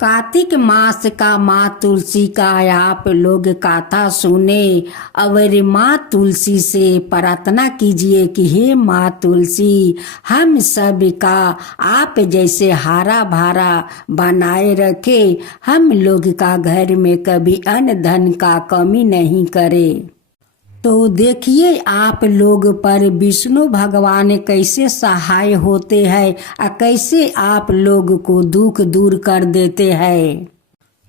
कार्तिक मास का माँ तुलसी का आप लोग गाथा सुने और माँ तुलसी से प्रार्थना कीजिए कि हे माँ तुलसी, हम सब का आप जैसे हरा भरा बनाए रखे, हम लोग का घर में कभी अन्न धन का कमी नहीं करे। तो देखिए आप लोग पर विष्णु भगवान कैसे सहाय होते हैं और कैसे आप लोग को दुख दूर कर देते हैं।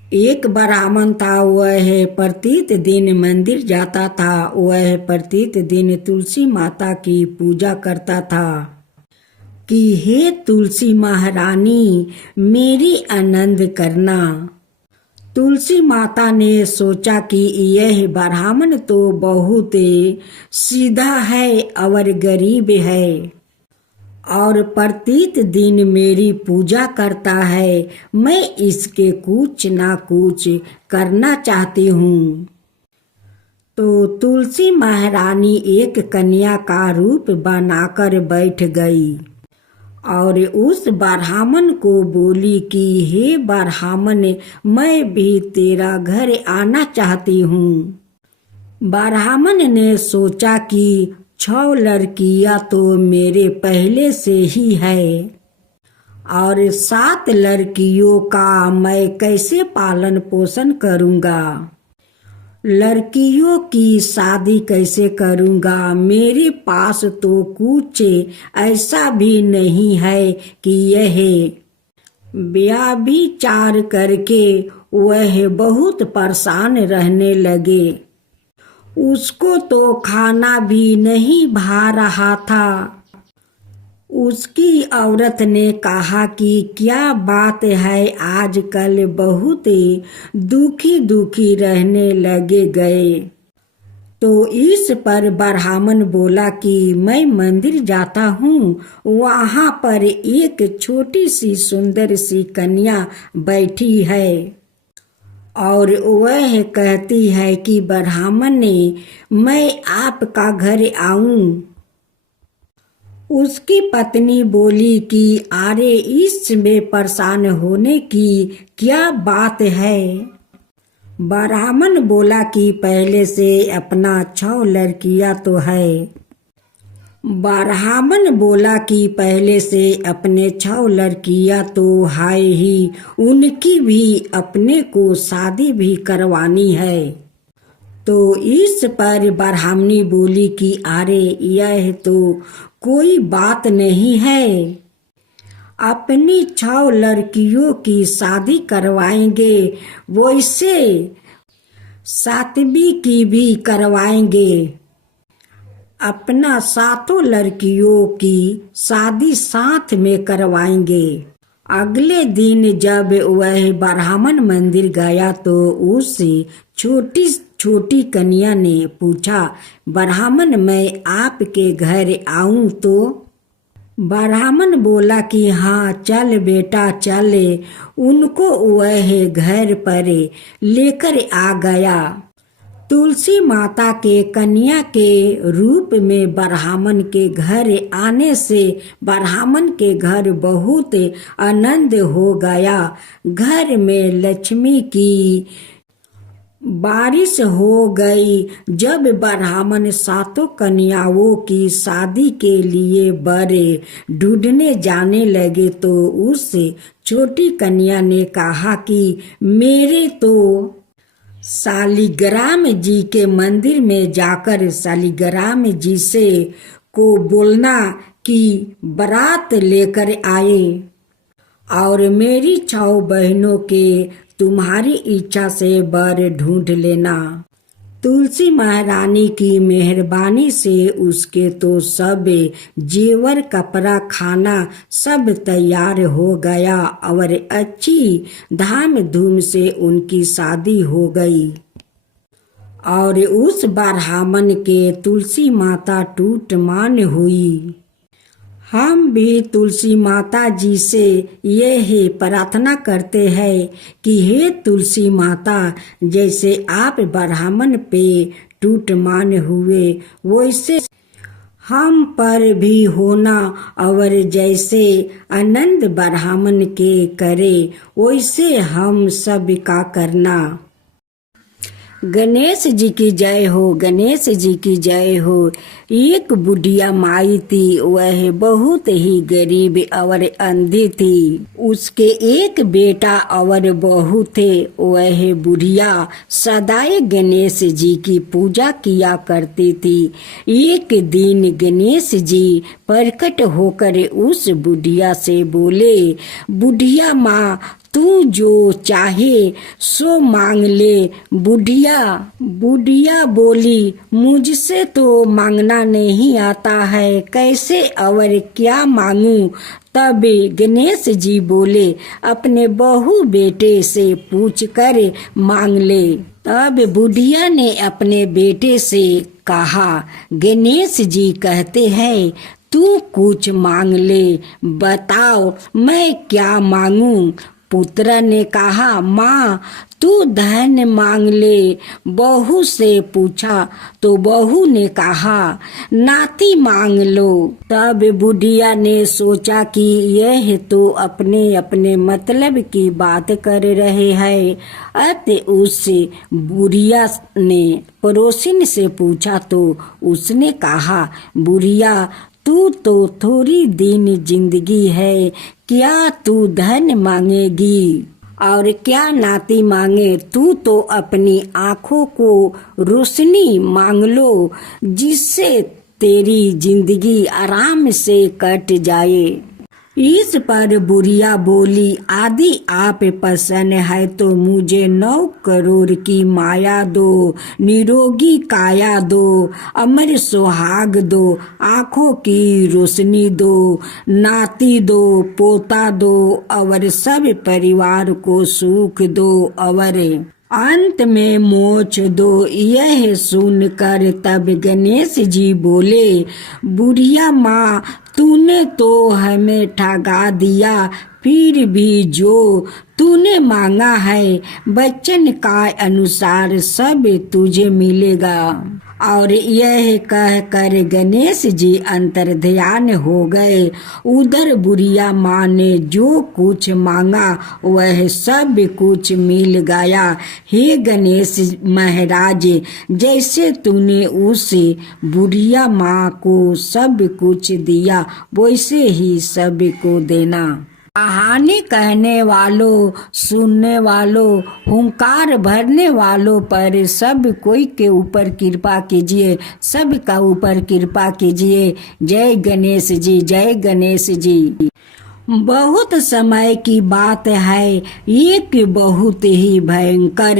एक ब्राह्मण था, वह प्रत्येक दिन मंदिर जाता था। वह प्रत्येक दिन तुलसी माता की पूजा करता था कि हे तुलसी महारानी, मेरी आनंद करना। तुलसी माता ने सोचा कि यह ब्राह्मण तो बहुत सीधा है और गरीब है और प्रत्येक दिन मेरी पूजा करता है, मैं इसके कुछ ना कुछ करना चाहती हूँ। तो तुलसी महारानी एक कन्या का रूप बनाकर बैठ गई और उस ब्राह्मण को बोली कि हे ब्राह्मण, मैं भी तेरा घर आना चाहती हूँ। ब्राह्मण ने सोचा कि 6 लड़कियां तो मेरे पहले से ही है और 7 लड़कियों का मैं कैसे पालन पोषण करूँगा, लड़कियों की शादी कैसे करूँगा। मेरे पास तो कुछ ऐसा भी नहीं है कि यह व्यभिचार करके वह बहुत परेशान रहने लगे। उसको तो खाना भी नहीं भा रहा था। उसकी औरत ने कहा कि क्या बात है, आजकल बहुत दुखी दुखी रहने लगे गए। तो इस पर ब्राह्मण बोला कि मैं मंदिर जाता हूँ, वहाँ पर एक छोटी सी सुंदर सी कन्या बैठी है और वह कहती है कि ब्राह्मण ने मैं आपका घर आऊं। उसकी पत्नी बोली कि अरे इसमें परेशान होने की क्या बात है। ब्राह्मण बोला कि पहले से अपना 6 लड़कियां तो है। ब्राह्मण बोला कि पहले से अपने 6 लड़कियां तो है ही, उनकी भी अपने को शादी भी करवानी है। तो इस पर ब्राह्मणी बोली कि अरे यह तो कोई बात नहीं है, अपनी 6 लड़कियों की शादी करवाएंगे, वैसे 7वीं की भी करवाएंगे। अपना 7 लड़कियों की शादी साथ में करवाएंगे। अगले दिन जब वह ब्राह्मण मंदिर गया तो उस छोटी छोटी कन्या ने पूछा, ब्राह्मण मैं आपके घर आऊं तो? ब्राह्मण बोला कि हाँ चल बेटा चल। उनको वह घर पर लेकर आ गया। तुलसी माता के कन्या के रूप में ब्राह्मण के घर आने से ब्राह्मण के घर बहुत आनंद हो गया। घर में लक्ष्मी की बारिश हो गई। जब ब्राह्मण 7 कन्याओं की शादी के लिए वर ढूंढने जाने लगे तो उस छोटी कन्या ने कहा कि मेरे तो शालिग्राम जी के मंदिर में जाकर शालिग्राम जी से को बोलना कि बारात लेकर आए और मेरी 6 बहनों के तुम्हारी इच्छा से वर ढूंढ लेना। तुलसी महारानी की मेहरबानी से उसके तो सब जेवर कपड़ा खाना सब तैयार हो गया और अच्छी धाम धूम से उनकी शादी हो गई। और उस ब्राह्मण के तुलसी माता टूट मान हुई। हम भी तुलसी माता जी से यह प्रार्थना करते हैं कि हे तुलसी माता, जैसे आप ब्राह्मण पे टूट मान हुए वैसे हम पर भी होना और जैसे आनंद ब्राह्मण के करे वैसे हम सब का करना। गणेश जी की जय हो, गणेश जी की जय हो। एक बुढ़िया माई थी, वह बहुत ही गरीब और अंधी थी। उसके एक बेटा और बहू थे। वह बुढ़िया सदाई गणेश जी की पूजा किया करती थी। एक दिन गणेश जी प्रकट होकर उस बुढ़िया से बोले, बुढ़िया माँ तू जो चाहे सो मांग ले। बुढ़िया बोली, मुझसे तो मांगना नहीं आता है, कैसे और क्या मांगू। तब गणेश जी बोले, अपने बहू बेटे से पूछ कर मांग ले। तब बुढ़िया ने अपने बेटे से कहा, गणेश जी कहते हैं तू कुछ मांग ले, बताओ मैं क्या मांगू। पुत्र ने कहा, माँ तू धन मांग ले। बहू से पूछा तो बहू ने कहा, नाती मांग लो। तब बुढ़िया ने सोचा कि यह तो अपने अपने मतलब की बात कर रहे हैं। अतः उससे बुढ़िया ने पड़ोसिन से पूछा तो उसने कहा, बुढ़िया तू तो थोड़ी दिन जिंदगी है, क्या तू धन मांगेगी और क्या नाती मांगे। तू तो अपनी आँखों को रोशनी मांग लो, जिससे तेरी जिंदगी आराम से कट जाए। इस पर बुढ़िया बोली, आदि आप पसंद है तो मुझे 9 करोड़ की माया दो, निरोगी काया दो, अमर सुहाग दो, आँखों की रोशनी दो, नाती दो, पोता दो और सब परिवार को सुख दो और अंत में मोक्ष दो। यह सुनकर तब गणेश जी बोले, बुढ़िया माँ तूने तो हमें ठगा दिया, फिर भी जो तूने मांगा है वचन का अनुसार सब तुझे मिलेगा। और यह कह कर गणेश जी अंतर ध्यान हो गए। उधर बुढ़िया माँ ने जो कुछ मांगा वह सब कुछ मिल गया। हे गणेश महाराज, जैसे तूने उस बुढ़िया माँ को सब कुछ दिया वैसे ही सब को देना। कहानी कहने वालों, सुनने वालों, हुंकार भरने वालों पर सब कोई के ऊपर कृपा कीजिए, सब का ऊपर कृपा कीजिए। जय गणेश जी, जय गणेश जी। बहुत समय की बात है, एक बहुत ही भयंकर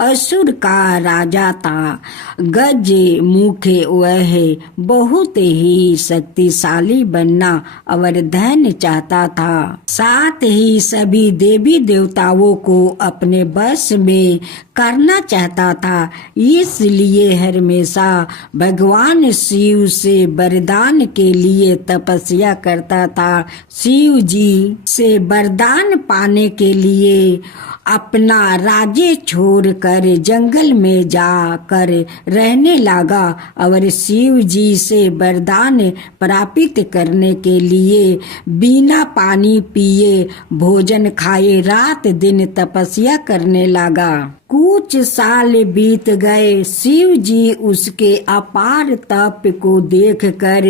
असुर का राजा था। गज मुख वह बहुत ही शक्तिशाली बनना और धन चाहता था। साथ ही सभी देवी देवताओं को अपने बस में करना चाहता था। इसलिए हमेशा भगवान शिव से वरदान के लिए तपस्या करता था। शिव जी से वरदान पाने के लिए अपना राज्य छोड़कर जंगल में जाकर रहने लगा और शिव जी से वरदान प्राप्त करने के लिए बिना पानी पिए भोजन खाए रात दिन तपस्या करने लगा। कुछ साल बीत गए। शिव जी उसके अपार तप को देख कर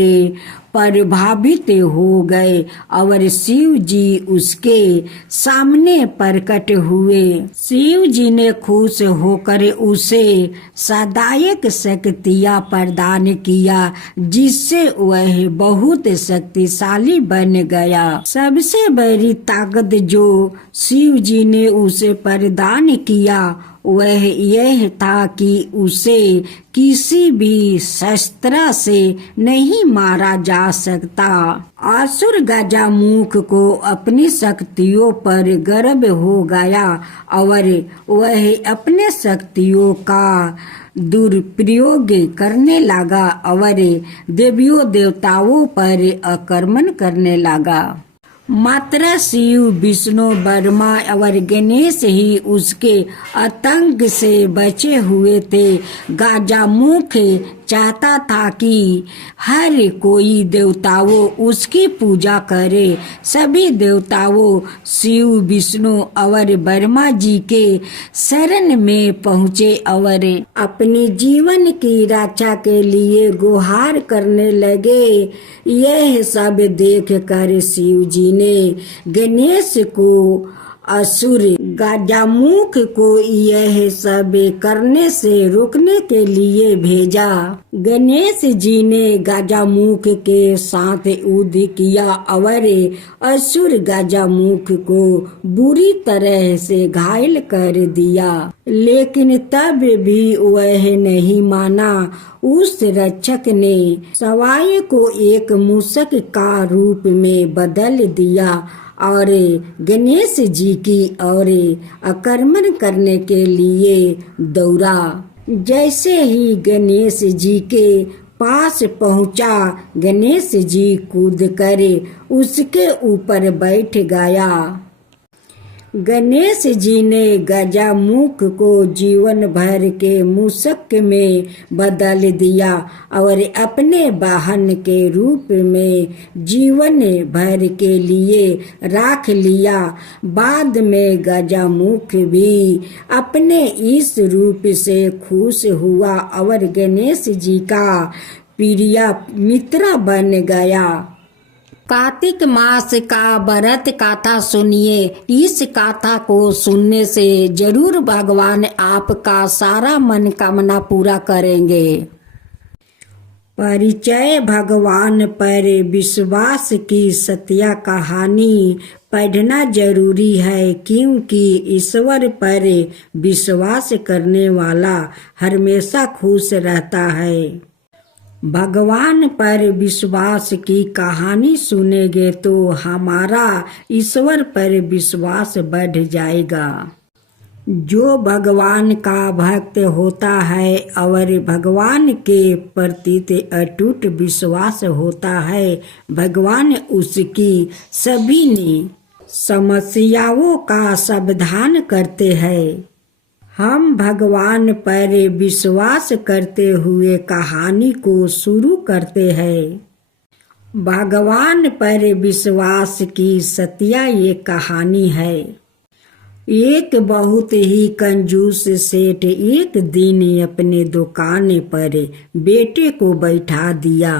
प्रभावित हो गए और शिव जी उसके सामने प्रकट हुए। शिव जी ने खुश होकर उसे सदायक शक्तियाँ प्रदान किया, जिससे वह बहुत शक्तिशाली बन गया। सबसे बड़ी ताकत जो शिव जी ने उसे प्रदान किया वह यह था कि उसे किसी भी शस्त्र से नहीं मारा जा सकता। असुर गजामुख को अपनी शक्तियों पर गर्व हो गया और वह अपने शक्तियों का दुरुपयोग करने लगा और देवियों देवताओं पर आक्रमण करने लगा। मात्र शिव, विष्णु, ब्रह्मा और गणेश ही उसके आतंक से बचे हुए थे। गजामुख चाहता था कि हर कोई देवताओं उसकी पूजा करे। सभी देवताओं शिव, विष्णु और ब्रह्मा जी के शरण में पहुँचे और अपने जीवन की रक्षा के लिए गुहार करने लगे। यह सब देख कर शिव जी ने गणेश को असुर गजामुख को यह सब करने से रोकने के लिए भेजा। गणेश जी ने गजामुख के साथ युद्ध किया और असुर गजामुख को बुरी तरह से घायल कर दिया, लेकिन तब भी वह नहीं माना। उस रक्षक ने सवाई को एक मूषक का रूप में बदल दिया और गणेश जी की ओर आक्रमण करने के लिए दौड़ा। जैसे ही गणेश जी के पास पहुंचा, गणेश जी कूद कर उसके ऊपर बैठ गया। गणेश जी ने गजामुख को जीवन भर के मूषक में बदल दिया और अपने वाहन के रूप में जीवन भर के लिए रख लिया। बाद में गजामुख भी अपने इस रूप से खुश हुआ और गणेश जी का प्रिय मित्र बन गया। कार्तिक मास का व्रत कथा सुनिए। इस कथा को सुनने से जरूर भगवान आपका सारा मनोकामना पूरा करेंगे। परिचय। भगवान पर विश्वास की सत्य कहानी पढ़ना जरूरी है, क्योंकि ईश्वर पर विश्वास करने वाला हमेशा खुश रहता है। भगवान पर विश्वास की कहानी सुनेंगे तो हमारा ईश्वर पर विश्वास बढ़ जाएगा। जो भगवान का भक्त होता है और भगवान के प्रति अटूट विश्वास होता है, भगवान उसकी सभी समस्याओं का समाधान करते हैं। हम भगवान पर विश्वास करते हुए कहानी को शुरू करते हैं। भगवान पर विश्वास की सत्य ये कहानी है। एक बहुत ही कंजूस सेठ एक दिन अपने दुकान पर बेटे को बैठा दिया।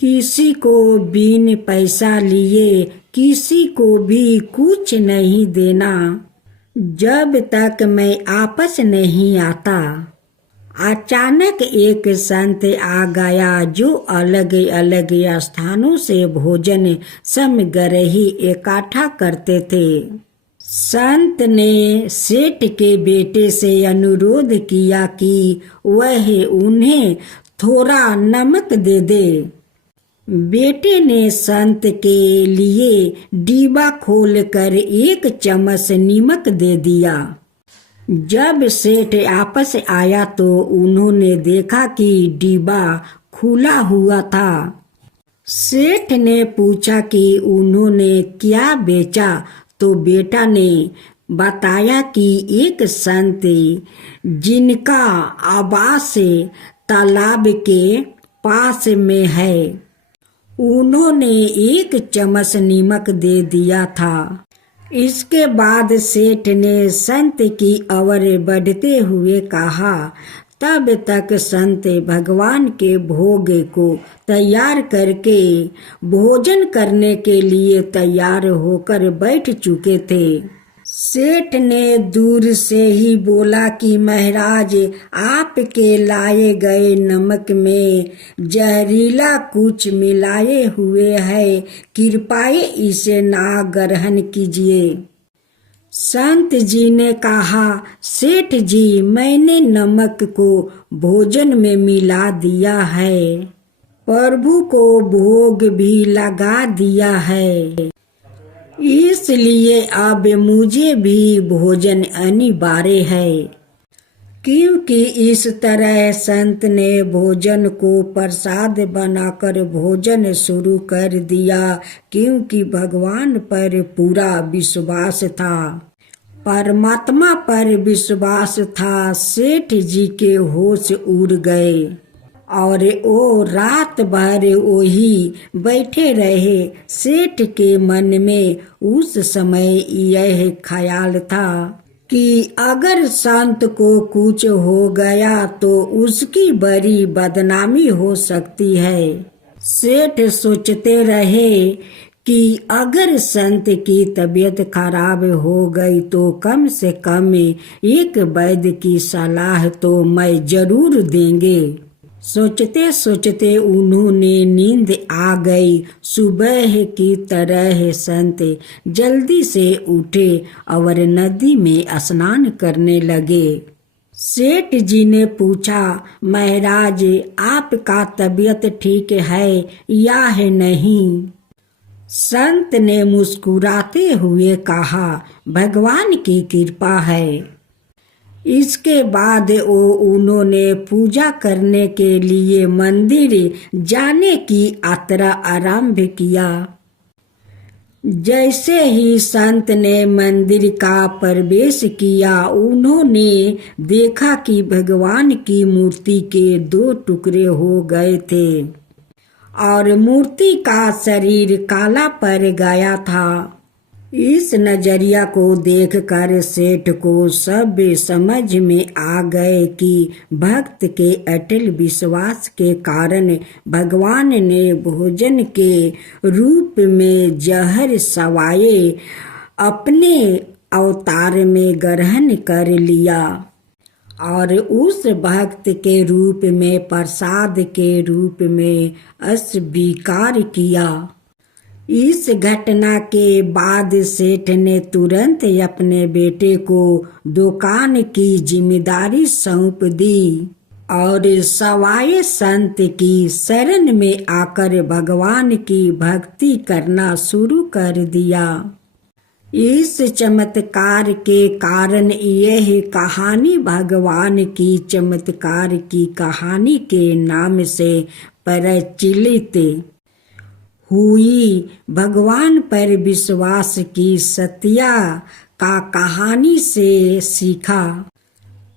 किसी को बिन पैसा लिए किसी को भी कुछ नहीं देना, जब तक मैं आपस नहीं आता। अचानक एक संत आ गया जो अलग अलग स्थानों से भोजन सामग्री इकट्ठा करते थे। संत ने सेठ के बेटे से अनुरोध किया कि वह उन्हें थोड़ा नमक दे दे। बेटे ने संत के लिए डिब्बा खोलकर एक चम्मच नमक दे दिया। जब सेठ वापस आया तो उन्होंने देखा कि डिब्बा खुला हुआ था। सेठ ने पूछा कि उन्होंने क्या बेचा, तो बेटा ने बताया कि एक संत जिनका आवास तालाब के पास में है, उन्होंने एक चम्मच नमक दे दिया था। इसके बाद सेठ ने संत की ओर बढ़ते हुए कहा, तब तक संत भगवान के भोग को तैयार करके भोजन करने के लिए तैयार होकर बैठ चुके थे। सेठ ने दूर से ही बोला कि महाराज, आपके लाए गए नमक में जहरीला कुछ मिलाए हुए है, कृपया इसे ना ग्रहण कीजिए। संत जी ने कहा, सेठ जी, मैंने नमक को भोजन में मिला दिया है, प्रभु को भोग भी लगा दिया है, इसलिए अब मुझे भी भोजन अनिवार्य है। क्योंकि इस तरह संत ने भोजन को प्रसाद बनाकर भोजन शुरू कर दिया। क्योंकि भगवान पर पूरा विश्वास था, परमात्मा पर विश्वास था, सेठ जी के होश उड़ गए। और वो रात भर वही बैठे रहे। सेठ के मन में उस समय यह ख्याल था कि अगर संत को कुछ हो गया तो उसकी बड़ी बदनामी हो सकती है। सेठ सोचते रहे कि अगर संत की तबीयत खराब हो गई तो कम से कम एक वैद्य की सलाह तो मैं जरूर देंगे। सोचते सोचते उन्होंने नींद आ गई। सुबह की तरह संत जल्दी से उठे और नदी में स्नान करने लगे। सेठ जी ने पूछा, महाराज आपका तबीयत ठीक है या है नहीं? संत ने मुस्कुराते हुए कहा, भगवान की कृपा है। इसके बाद उन्होंने पूजा करने के लिए मंदिर जाने की यात्रा आरंभ किया। जैसे ही संत ने मंदिर का प्रवेश किया, उन्होंने देखा कि भगवान की मूर्ति के 2 टुकड़े हो गए थे और मूर्ति का शरीर काला पड़ गया था। इस नजरिया को देखकर सेठ को सब समझ में आ गए कि भक्त के अटल विश्वास के कारण भगवान ने भोजन के रूप में जहर सवाए अपने अवतार में ग्रहण कर लिया और उस भक्त के रूप में प्रसाद के रूप में अस्वीकार किया। इस घटना के बाद सेठ ने तुरंत अपने बेटे को दुकान की जिम्मेदारी सौंप दी और सवाए संत की शरण में आकर भगवान की भक्ति करना शुरू कर दिया। इस चमत्कार के कारण यह कहानी भगवान की चमत्कार की कहानी के नाम से प्रचलित हुई। भगवान पर विश्वास की सत्या का कहानी से सीखा।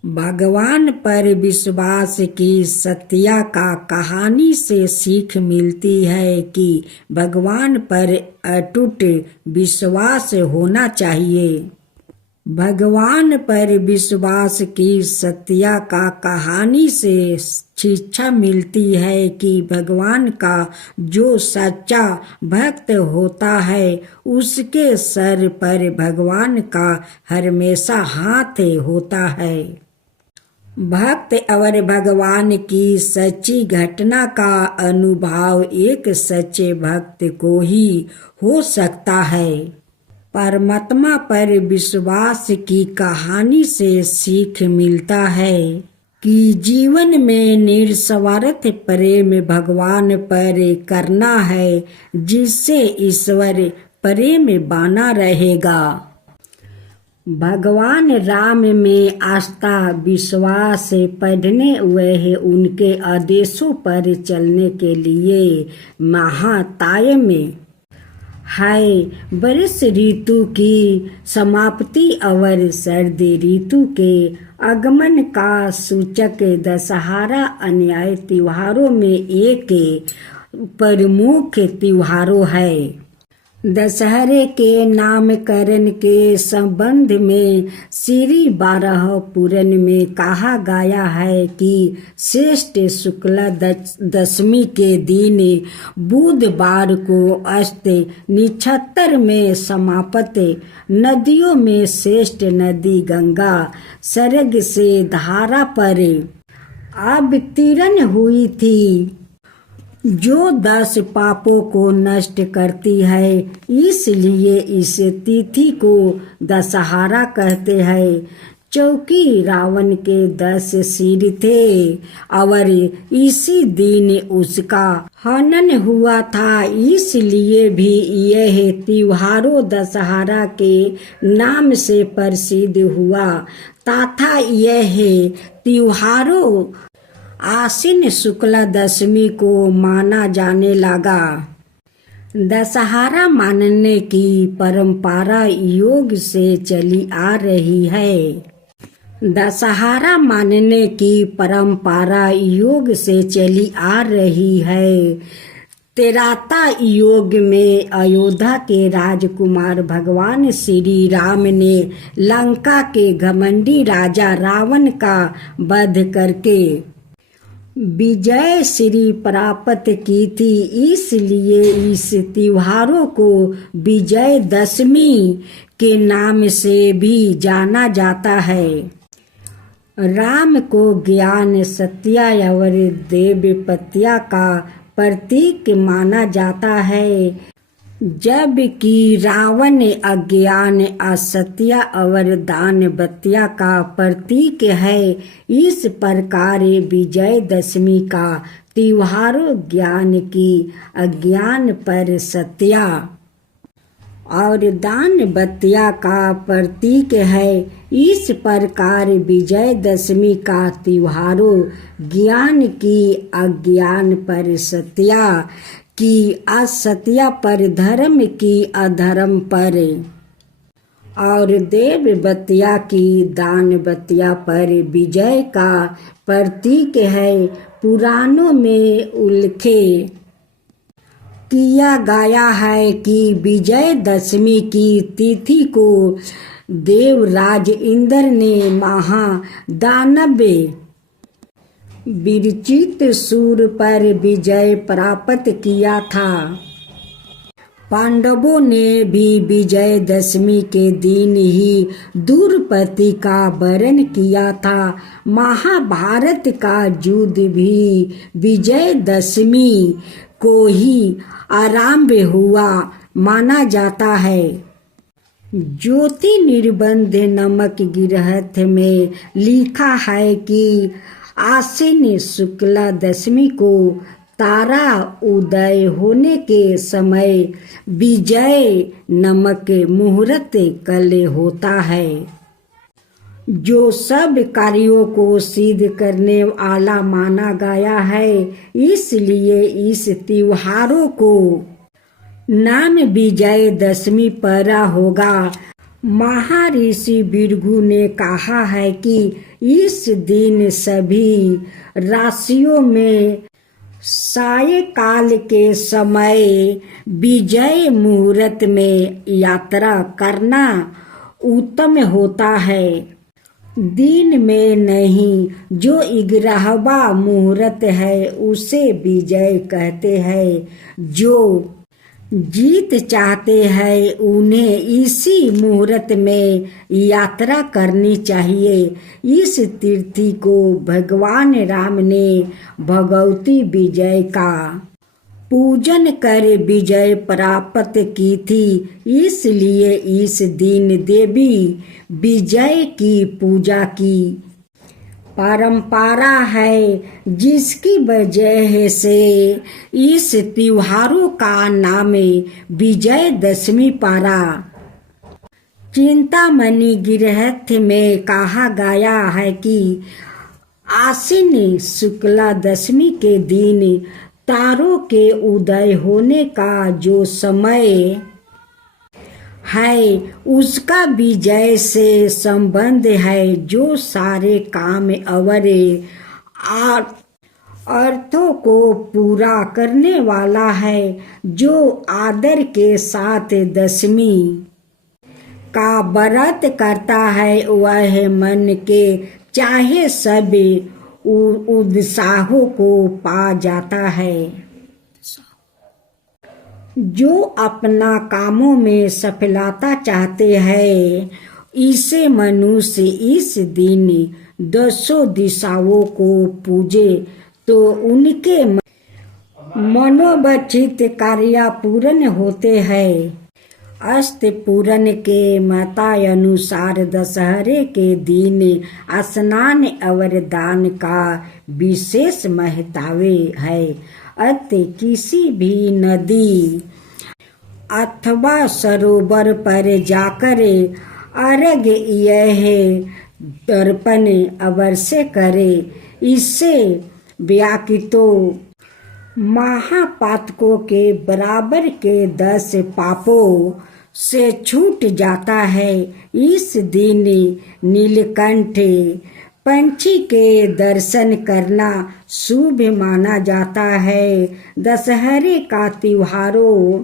भगवान पर विश्वास की सत्या का कहानी से सीख मिलती है कि भगवान पर अटूट विश्वास होना चाहिए। भगवान पर विश्वास की सत्या का कहानी से शिक्षा मिलती है कि भगवान का जो सच्चा भक्त होता है उसके सर पर भगवान का हमेशा हाथ होता है। भक्त और भगवान की सच्ची घटना का अनुभव एक सच्चे भक्त को ही हो सकता है। परमात्मा पर विश्वास की कहानी से सीख मिलता है कि जीवन में निस्वार्थ प्रेम भगवान पर करना है, जिससे ईश्वर प्रेम बना रहेगा। भगवान राम में आस्था विश्वास पढ़ने हुए उनके आदेशों पर चलने के लिए महाताय में है। वर्ष ऋतु की समाप्ति और सर्दी ऋतु के आगमन का सूचक दशहरा अन्य त्योहारों में एक प्रमुख त्योहारों है। दशहरे के नामकरण के संबंध में श्री 12 पुराण में कहा गया है कि श्रेष्ठ शुक्ला दशमी के दिन बुधवार को अस्त नक्षत्र में समाप्त नदियों में श्रेष्ठ नदी गंगा स्वर्ग से धारा पर अवतीर्ण हुई थी, जो 10 पापों को नष्ट करती है। इसलिए इस तिथि को दशहरा कहते हैं। चौकी रावण के 10 सिर थे और इसी दिन उसका हनन हुआ था। इसलिए भी यह त्योहारों दशहरा के नाम से प्रसिद्ध हुआ तथा यह त्योहारों आश्विन शुक्ला दशमी को माना जाने लगा। दशहरा मानने की परंपरा युग से चली आ रही है। दशहरा मानने की परंपरा युग से चली आ रही है। त्रेता युग में अयोध्या के राजकुमार भगवान श्री राम ने लंका के घमंडी राजा रावण का वध करके विजय श्री प्राप्त की थी। इसलिए इस त्योहारों को विजयदशमी के नाम से भी जाना जाता है। राम को ज्ञान, सत्य और दैवत्य का प्रतीक माना जाता है, जबकि रावण अज्ञान, असत्य और दानवत्या का प्रतीक है। इस प्रकार विजयदशमी का त्योहार ज्ञान की अज्ञान पर सत्य और दानवत्या का प्रतीक है। इस प्रकार विजयदशमी का त्योहार ज्ञान की अज्ञान पर सत्य की, असत्य पर धर्म की, अधर्म पर और दैवत्या की, दानवत्या पर विजय का प्रतीक है। पुराणों में उल्लेख किया गया है कि विजयदशमी की तिथि को देवराज इंद्र ने महादानव वृत्रिसूर पर विजय प्राप्त किया था। पांडवों ने भी विजयदशमी के दिन ही द्रौपदी का वरण किया था। महाभारत का युद्ध भी विजयदशमी को ही आरंभ हुआ माना जाता है। ज्योतिर्निबंध नामक ग्रंथ में लिखा है कि आश्विन शुक्ला दशमी को तारा उदय होने के समय विजय नामक मुहूर्त कल होता है, जो सब कार्यों को सिद्ध करने वाला माना गया है। इसलिए इस त्योहारों को नाम विजयदशमी पड़ा होगा। महर्षि भृगु ने कहा है कि इस दिन सभी राशियों में सायंकाल के समय विजय मुहूर्त में यात्रा करना उत्तम होता है, दिन में नहीं। जो 11वां मुहूर्त है उसे विजय कहते हैं। जो जीत चाहते हैं उन्हें इसी मुहूर्त में यात्रा करनी चाहिए। इस तिथि को भगवान राम ने भगवती विजय का पूजन कर विजय प्राप्त की थी। इसलिए इस दिन देवी विजय की पूजा की परंपरा है, जिसकी वजह से इस त्योहारों का नाम विजयदशमी पड़ा। चिंतामणि ग्रंथ में कहा गया है कि आश्विन शुक्ला दशमी के दिन तारों के उदय होने का जो समय है उसका विजय से संबंध है, जो सारे काम और अर्थों को पूरा करने वाला है। जो आदर के साथ दशमी का व्रत करता है वह मन के चाहे सब उत्साहों को पा जाता है। जो अपना कामों में सफलता चाहते हैं, इसे मनुष्य इस दिन 10 दिशाओं को पूजे तो उनके मनोवांछित कार्य पूर्ण होते हैं। अष्ट पुराण के मतानुसार दशहरे के दिन स्नान और दान का विशेष महत्व है। अतः किसी भी नदी अथवा सरोवर पर जाकर अर्घ्य यह तर्पण अवश्य करे। इससे व्याकृतों महापातकों के बराबर के 10 पापों से छूट जाता है। इस दिन नीलकंठ पंछी के दर्शन करना शुभ माना जाता है। दशहरे का त्योहारों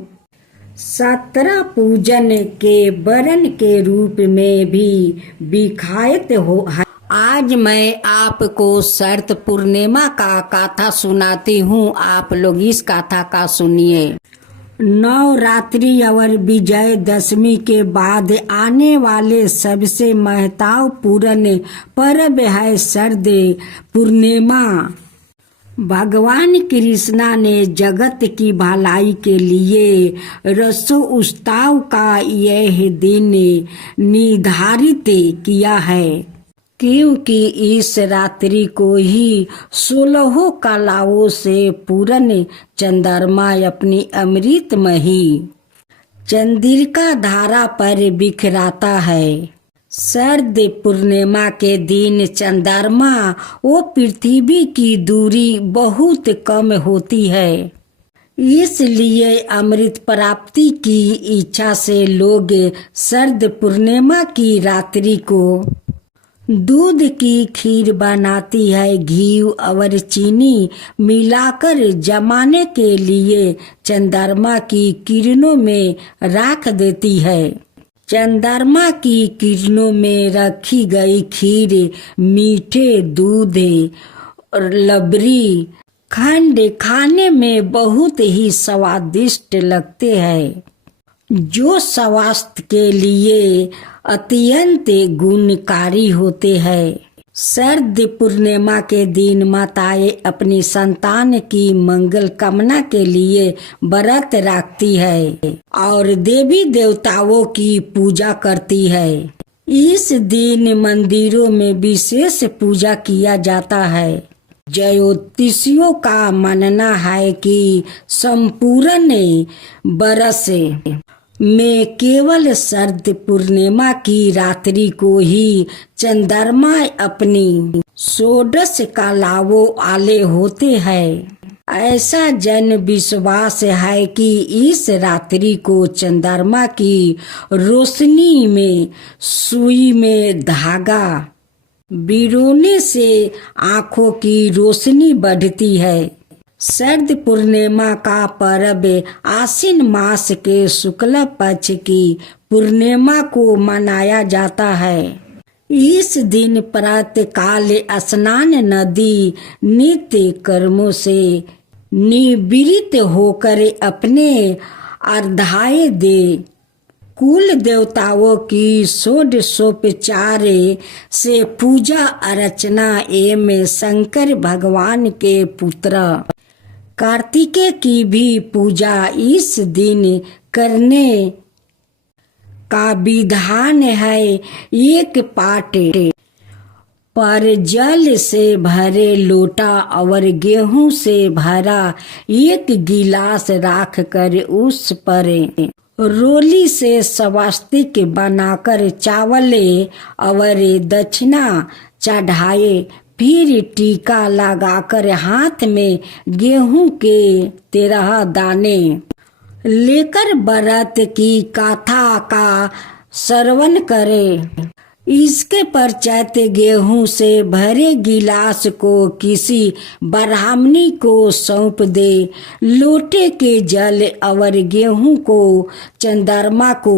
17 पूजन के वरण के रूप में भी विख्यात हो है। आज मैं आपको शरद पूर्णिमा का गाथा सुनाती हूँ। आप लोग इस गाथा का सुनिए। नवरात्रि और विजयदशमी के बाद आने वाले सबसे महत्वपूर्ण पर्व है शरद पूर्णिमा। भगवान कृष्णा ने जगत की भलाई के लिए रथोत्सव का यह दिन निर्धारित किया है, क्योंकि इस रात्रि को ही 16 कलाओं से पूर्ण चंद्रमा अपनी अमृतमयी चंद्रिका धारा पर बिखराता है। शरद पूर्णिमा के दिन चंद्रमा और पृथ्वी की दूरी बहुत कम होती है, इसलिए अमृत प्राप्ति की इच्छा से लोग शरद पूर्णिमा की रात्रि को दूध की खीर बनाती है। घी और चीनी मिलाकर जमाने के लिए चंद्रमा की किरणों में रख देती है। चंद्रमा की किरणों में रखी गई खीर मीठे दूध और लबरी खंड खाने में बहुत ही स्वादिष्ट लगते हैं, जो स्वास्थ्य के लिए अत्यंत गुणकारी होते हैं। शरद पूर्णिमा के दिन माताएं अपनी संतान की मंगल कामना के लिए व्रत रखती है और देवी देवताओं की पूजा करती है। इस दिन मंदिरों में विशेष पूजा किया जाता है। ज्योतिषियों का मानना है कि संपूर्ण बरस में केवल शरद पूर्णिमा की रात्रि को ही चंद्रमा अपनी 16 कलाओं वाले होते हैं। ऐसा जन विश्वास है कि इस रात्रि को चंद्रमा की रोशनी में सुई में धागा बिरोने से आँखों की रोशनी बढ़ती है। शरद पूर्णिमा का पर्व आश्विन मास के शुक्ल पक्ष की पूर्णिमा को मनाया जाता है। इस दिन प्रातःकाल स्नान नदी नित्य कर्मों से निवृत्त होकर अपने अर्घ्य दे कुल देवताओं की षोडशोपचार से पूजा अर्चना एवं शंकर भगवान के पुत्र कार्तिकेय की भी पूजा इस दिन करने का विधान है। एक पाट पर जल से भरे लोटा और गेहूं से भरा एक गिलास रख कर उस पर रोली से स्वास्तिक बनाकर चावल और दक्षिणा चढ़ाए, फिर टीका लगाकर हाथ में गेहूं के 13 दाने लेकर व्रत की गाथा का श्रवण करे। इसके पश्चात गेहूं से भरे गिलास को किसी ब्राह्मणी को सौंप दे। लोटे के जल और गेहूं को चंद्रमा को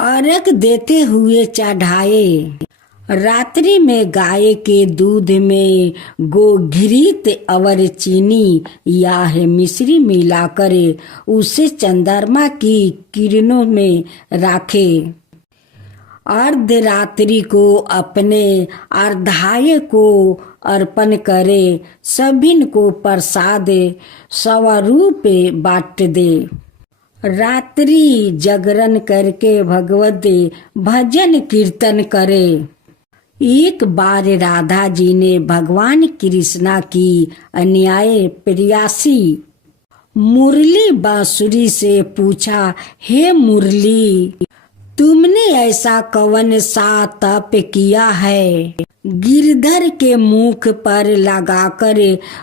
अर्घ देते हुए चढ़ाए। रात्रि में गाय के दूध में गोघृत और चीनी या मिश्री मिलाकर उसे चंद्रमा की किरणों में रखे। अर्धरात्रि को अपने अर्घ्य को अर्पण करे। सभी को प्रसाद स्वरूप बांट दे। रात्रि जागरण करके भगवत भजन कीर्तन करे। एक बार राधा जी ने भगवान कृष्णा की अन्याय प्रियासी मुरली बांसुरी से पूछा, हे मुरली, तुमने ऐसा कौन सा तप किया है, गिरधर के मुख पर लगाकर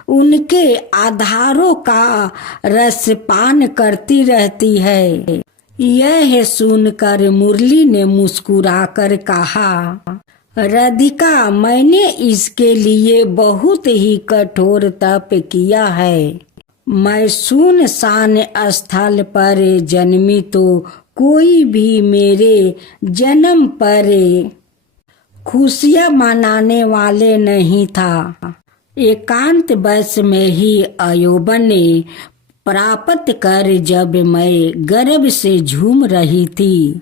उनके आधारों का रस पान करती रहती है। यह सुनकर मुरली ने मुस्कुराकर कहा, राधिका, मैंने इसके लिए बहुत ही कठोर तप किया है। मैं सुनसान स्थल पर जन्मी तो कोई भी मेरे जन्म पर खुशियाँ मनाने वाले नहीं था। एकांत वर्ष में ही अयौवन प्राप्त कर जब मैं गर्भ से झूम रही थी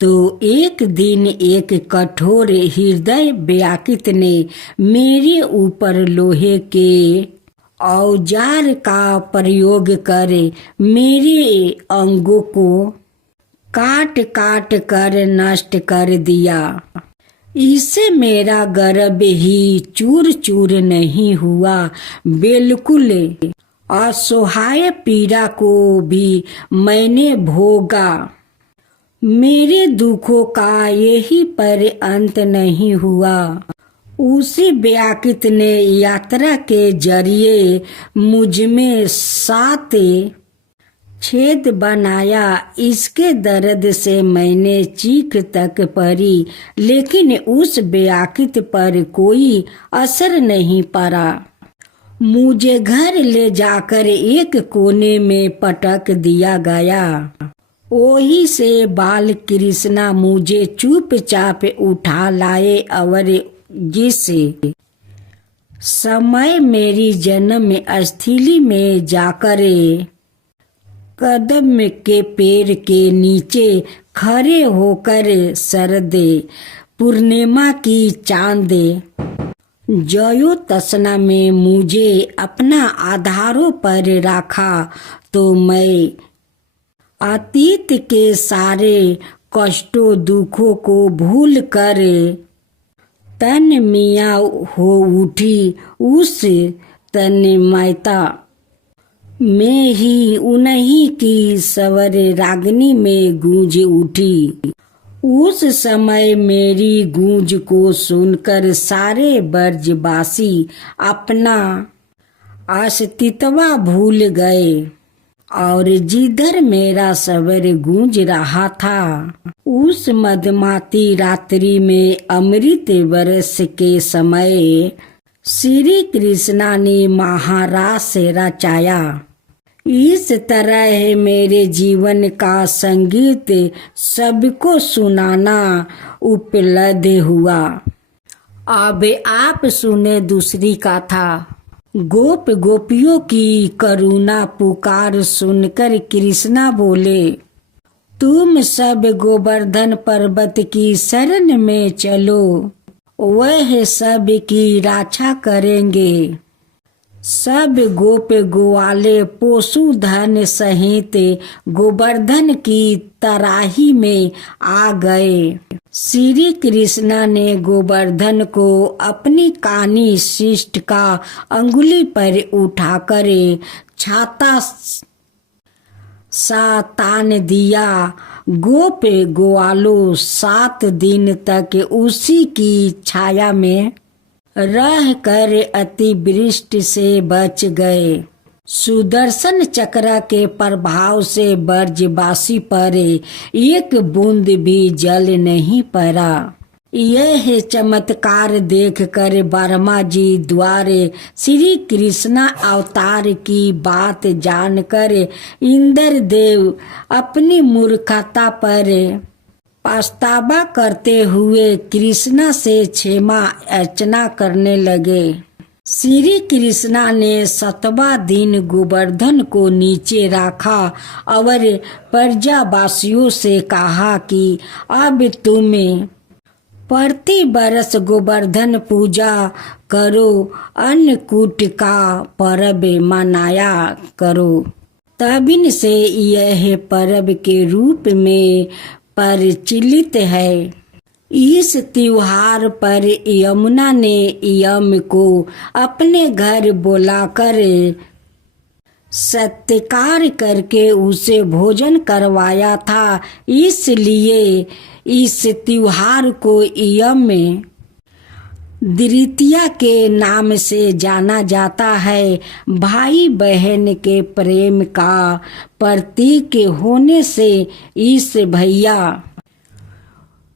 तो एक दिन एक कठोर हृदय व्याकुत ने मेरे ऊपर लोहे के औजार का प्रयोग कर मेरे अंगों को काट काट कर नष्ट कर दिया। इससे मेरा गर्भ ही चूर चूर नहीं हुआ, बिल्कुल असहाय पीड़ा को भी मैंने भोगा। मेरे दुखों का यही पर अंत नहीं हुआ। उसी व्याकुत ने यात्रा के जरिए मुझ में 7 छेद बनाया। इसके दर्द से मैंने चीख तक पड़ी, लेकिन उस व्याकुत पर कोई असर नहीं पड़ा। मुझे घर ले जाकर एक कोने में पटक दिया गया। वहीं से बाल कृष्णा मुझे चुपचाप उठा लाए और जिस समय मेरी जन्म स्थली में जाकर कदम के पेड़ के नीचे खड़े होकर शरद पूर्णिमा की चांद जयो तसना में मुझे अपना आधारों पर रखा तो मैं अतीत के सारे कष्टों दुखों को भूल कर तन मिया हो उठी। उस तन्मयता में ही उन्हीं की स्वर रागनी में गूंज उठी। उस समय मेरी गूंज को सुनकर सारे ब्रजवासी अपना अस्तित्व भूल गए और जिधर मेरा स्वर गूंज रहा था उस मधुमाती रात्रि में अमृत बरस के समय श्री कृष्णा ने महारास रचाया। इस तरह मेरे जीवन का संगीत सबको सुनाना उपलब्ध हुआ। अब आप सुने दूसरी कथा। गोप गोपियों की करुणा पुकार सुनकर कृष्णा बोले, तुम सब गोवर्धन पर्वत की शरण में चलो, वह सब की रक्षा करेंगे। सब गोप ग्वाले पशुधन सहित गोवर्धन की तराही में आ गए। श्री कृष्णा ने गोवर्धन को अपनी कानी शिष्ट का अंगुली पर उठाकर छाता सा तान दिया। गोप ग्वालों 7 दिन तक उसी की छाया में रह कर अतिवृष्टि से बच गए। सुदर्शन चक्र के प्रभाव से ब्रजवासी पर एक बूंद भी जल नहीं पड़ा। यह चमत्कार देखकर ब्रह्मा जी द्वारे श्री कृष्णा अवतार की बात जानकर इंद्र देव अपनी मूर्खता पर पछतावा करते हुए कृष्णा से क्षमा याचना करने लगे। श्री कृष्णा ने 7वां दिन गोवर्धन को नीचे रखा और प्रजावासियों से कहा कि अब तुम प्रति बरस गोवर्धन पूजा करो, अन्नकूट का पर्व मनाया करो। तबिन से यह पर्व के रूप में प्रचलित है। इस त्योहार पर यमुना ने यम को अपने घर बुलाकर सत्कार करके उसे भोजन करवाया था। इसलिए इस त्योहार को यम द्वितीया के नाम से जाना जाता है। भाई बहन के प्रेम का प्रतीक होने से इस भैया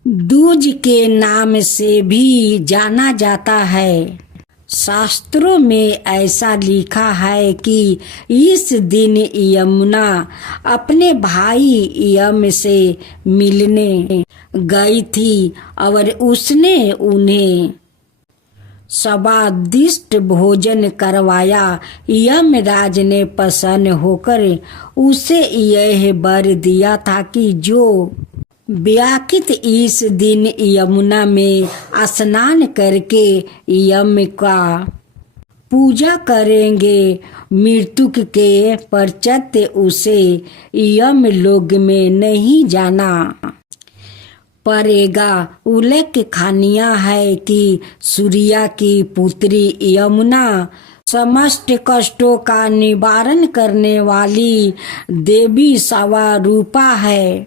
दूज के नाम से भी जाना जाता है। शास्त्रों में ऐसा लिखा है कि इस दिन यमुना अपने भाई यम से मिलने गई थी और उसने उन्हें स्वादिष्ट भोजन करवाया। यमराज ने प्रसन्न होकर उसे यह वर दिया था कि जो व्याकित इस दिन यमुना में स्नान करके यम का पूजा करेंगे, मृत्युक के पश्चात उसे यम लोक में नहीं जाना पड़ेगा। उल्लेख खानिया है कि सूर्या की पुत्री यमुना समस्त कष्टों का निवारण करने वाली देवी स्वरूपा है।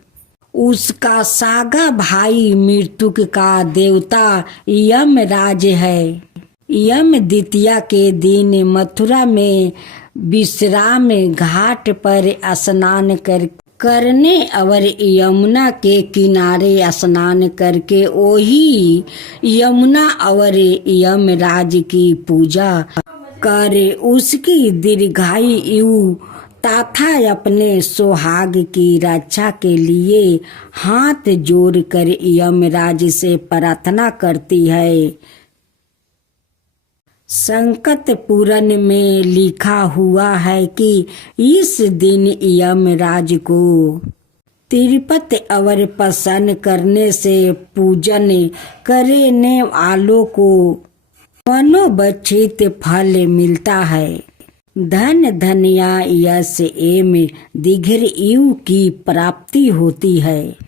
उसका सागा भाई मृत्युक का देवता यमराज है। यम द्वितीया के दिन मथुरा में विश्राम घाट पर स्नान करने और यमुना के किनारे स्नान करके वही यमुना और यमराज की पूजा कर उसकी दीर्घायु तथा अपने सुहाग की रक्षा के लिए हाथ जोड़कर यमराज से प्रार्थना करती है। संकट पुराण में लिखा हुआ है कि इस दिन यमराज को तिरुपति और प्रसन्न करने से पूजन करने वालों को मनोवांछित फल मिलता है। धन धन्या यश एवं दीर्घायु की प्राप्ति होती है।